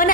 మన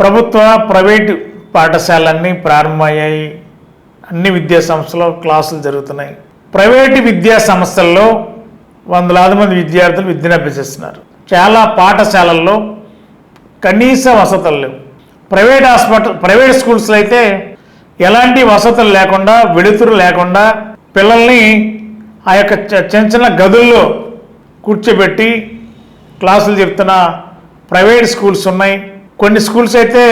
ప్రభుత్వ ప్రైవేటు పాఠశాలన్నీ ప్రారంభమయ్యాయి. అన్ని విద్యా సంస్థల్లో క్లాసులు జరుగుతున్నాయి. ప్రైవేటు విద్యా సంస్థల్లో వందలాది మంది విద్యార్థులు విద్యను అభ్యసిస్తున్నారు. చాలా పాఠశాలల్లో కనీస వసతులు లేవు. ప్రైవేట్ హాస్పిటల్ ప్రైవేట్ స్కూల్స్లో అయితే ఎలాంటి వసతులు లేకుండా వెలుతురు లేకుండా పిల్లల్ని ఆ యొక్క చిన్న చిన్న గదుల్లో కూర్చోబెట్టి క్లాసులు చెప్తున్న ప్రైవేట్ స్కూల్స్ ఉన్నాయి. కొన్ని స్కూల్స్ అయితే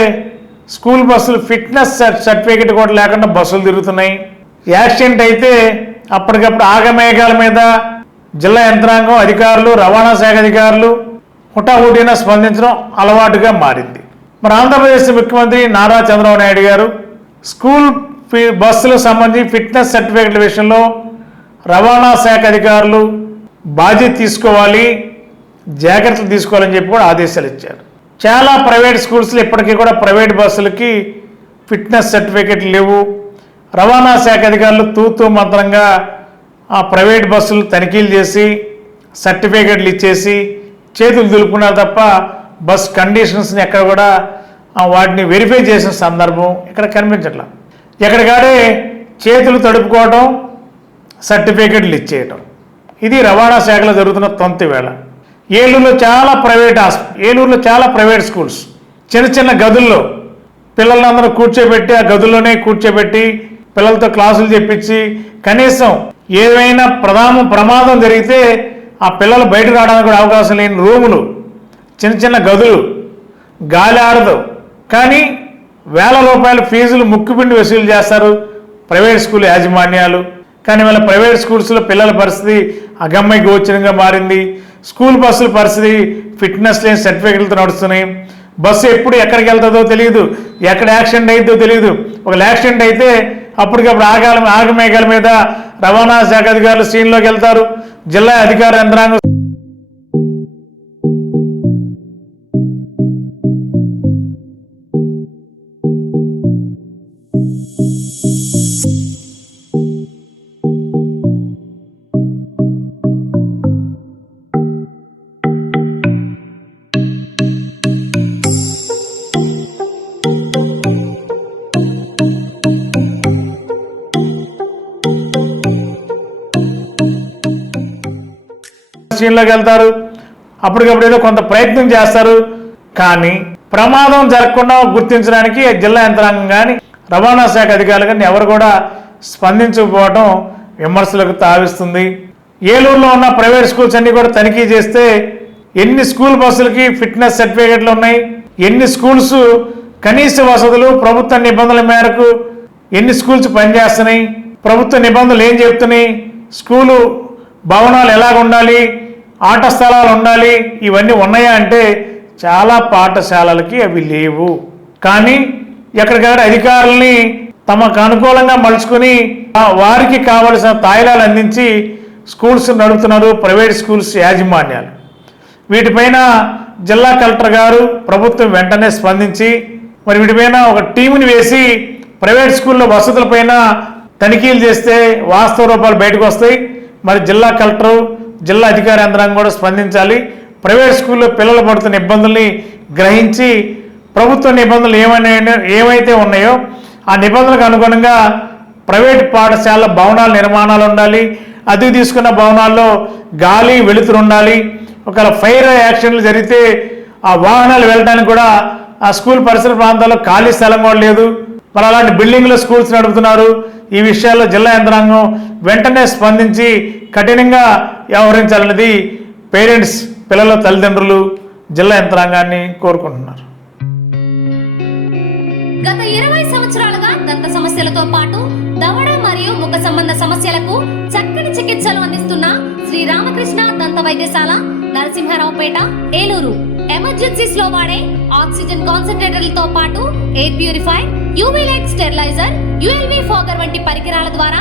స్కూల్ బస్సులు ఫిట్నెస్ సర్టిఫికేట్ కూడా లేకుండా బస్సులు తిరుగుతున్నాయి. యాక్సిడెంట్ అయితే అప్పటికప్పుడు ఆగమేఘాల మీద జిల్లా యంత్రాంగం అధికారులు రవాణా శాఖ అధికారులు హుటాహుటిన స్పందించడం అలవాటుగా మారింది. మన ఆంధ్రప్రదేశ్ ముఖ్యమంత్రి నారా చంద్రబాబు నాయుడు గారు స్కూల్ ఫీ- బస్సులకు సంబంధించి ఫిట్నెస్ సర్టిఫికేట్ల విషయంలో రవాణా శాఖ అధికారులు బాధ్యత తీసుకోవాలి జాగ్రత్తలు తీసుకోవాలని చెప్పి కూడా ఆదేశాలు ఇచ్చారు. చాలా ప్రైవేట్ స్కూల్స్లో ఇప్పటికీ కూడా ప్రైవేట్ బస్సులకి ఫిట్నెస్ సర్టిఫికేట్లు లేవు. రవాణా శాఖ అధికారులు తూతూ మంత్రంగా ఆ ప్రైవేట్ బస్సులు తనిఖీలు చేసి సర్టిఫికేట్లు ఇచ్చేసి చేతులు దులుపుకున్నారు తప్ప బస్ కండిషన్స్ని ఎక్కడ కూడా వాటిని వెరిఫై చేసిన సందర్భం ఇక్కడ కనిపించట్లా. ఎక్కడికాడే చేతులు తడుపుకోవడం సర్టిఫికెట్లు ఇచ్చేయటం. ఇది రవాణా శాఖలో జరుగుతున్న తొంతి వేళ. ఏలూరులో చాలా ప్రైవేట్ హాస్పిటల్ ఏలూరులో చాలా ప్రైవేట్ స్కూల్స్. చిన్న చిన్న గదుల్లో పిల్లలందరూ కూర్చోబెట్టి ఆ గదుల్లోనే కూర్చోబెట్టి పిల్లలతో క్లాసులు చెప్పించి కనీసం ఏదైనా ప్రధాన ప్రమాదం జరిగితే ఆ పిల్లలు బయటకు రావడానికి కూడా అవకాశం లేని రూములు చిన్న చిన్న గదులు గాలి ఆడదు కానీ వేల రూపాయల ఫీజులు ముక్కుపిండి వసూలు చేస్తారు ప్రైవేట్ స్కూల్ యాజమాన్యాలు. కానీ వాళ్ళ ప్రైవేట్ స్కూల్స్లో పిల్లల పరిస్థితి అగమ్య గోచరంగా మారింది. స్కూల్ బస్సుల పరిస్థితి ఫిట్నెస్ లేని సర్టిఫికెట్లతో నడుస్తున్నాయి. బస్సు ఎప్పుడు ఎక్కడికి వెళ్తుందో తెలియదు ఎక్కడ యాక్సిడెంట్ అయిద్దో తెలియదు ఒక యాక్సిడెంట్ అయితే అప్పటికప్పుడు ఆగాల ఆగమేఘాల మీద రవాణా శాఖ అధికారులు సీన్లోకి వెళ్తారు. జిల్లా అధికార యంత్రాంగం సీన్లోకి వెళ్తారు. అప్పటికప్పుడు ఏదో కొంత ప్రయత్నం చేస్తారు. కానీ ప్రమాదం జరగకుండా గుర్తించడానికి జిల్లా యంత్రాంగం కానీ రవాణా శాఖ అధికారులు కానీ ఎవరు కూడా స్పందించకపోవడం విమర్శలకు తావిస్తుంది. ఏలూరులో ఉన్న ప్రైవేట్ స్కూల్స్ అన్ని కూడా తనిఖీ చేస్తే ఎన్ని స్కూల్ బస్సులకి ఫిట్నెస్ సర్టిఫికేట్లు ఉన్నాయి? ఎన్ని స్కూల్స్ కనీస వసతులు ప్రభుత్వ నిబంధనల మేరకు ఎన్ని స్కూల్స్ పనిచేస్తున్నాయి? ప్రభుత్వ నిబంధనలు ఏం చెప్తున్నాయి? స్కూలు భవనాలు ఎలాగ ఉండాలి ఆట స్థలాలు ఉండాలి ఇవన్నీ ఉన్నాయా అంటే చాలా పాఠశాలలకి అవి లేవు. కానీ ఎక్కడికక్కడ అధికారుల్ని తమకు అనుకూలంగా మలుచుకొని ఆ వారికి కావలసిన తాయిలాలు అందించి స్కూల్స్ నడుపుతున్నారు ప్రైవేట్ స్కూల్స్ యాజమాన్యాలు. వీటిపైన జిల్లా కలెక్టర్ గారు ప్రభుత్వం వెంటనే స్పందించి మరి వీటిపైన ఒక టీముని వేసి ప్రైవేట్ స్కూల్లో వసతులపైన తనిఖీలు చేస్తే వాస్తవ రూపాలు బయటకు వస్తాయి. మరి జిల్లా కలెక్టర్ జిల్లా అధికార యంత్రాంగం కూడా స్పందించాలి. ప్రైవేట్ స్కూల్లో పిల్లలు పడుతున్న ఇబ్బందుల్ని గ్రహించి ప్రభుత్వ నిబంధనలు ఏమైనా ఏమైతే ఉన్నాయో ఆ నిబంధనలకు అనుగుణంగా ప్రైవేట్ పాఠశాల భవనాల నిర్మాణాలు ఉండాలి. అది తీసుకున్న భవనాల్లో గాలి వెలుతురు ఉండాలి. ఒకవేళ ఫైర్ యాక్సిడెంట్లు జరిగితే ఆ వాహనాలు వెళ్ళడానికి కూడా ఆ స్కూల్ పరిసర ప్రాంతాల్లో ఖాళీ స్థలం కూడా లేదు. మరి అలాంటి బిల్డింగ్లో స్కూల్స్ నడుపుతున్నారు. ఈ విషయాల్లో జిల్లా యంత్రాంగం వెంటనే స్పందించి కఠినంగా వ్యవహరించాలన్నది పేరెంట్స్ పిల్లల తల్లిదండ్రులు జిల్లా యంత్రాంగాన్ని కోరుకుంటున్నారు. గత ఇరవై సంవత్సరాలుగా దంత సమస్యలతో పాటు దవడ మరియు ముఖ సంబంధ సమస్యలకు చక్కని చికిత్సలు అందిస్తున్న శ్రీ రామకృష్ణ దంత వైద్యశాల నరసింహారావుపేట ఏలూరు. ఎమర్జెన్సీస్లో వాడే ఆక్సిజన్ కాన్సన్ట్రేటర్లతో పాటు air purify UV light steriliser ULV fogger వంటి పరికరాల ద్వారా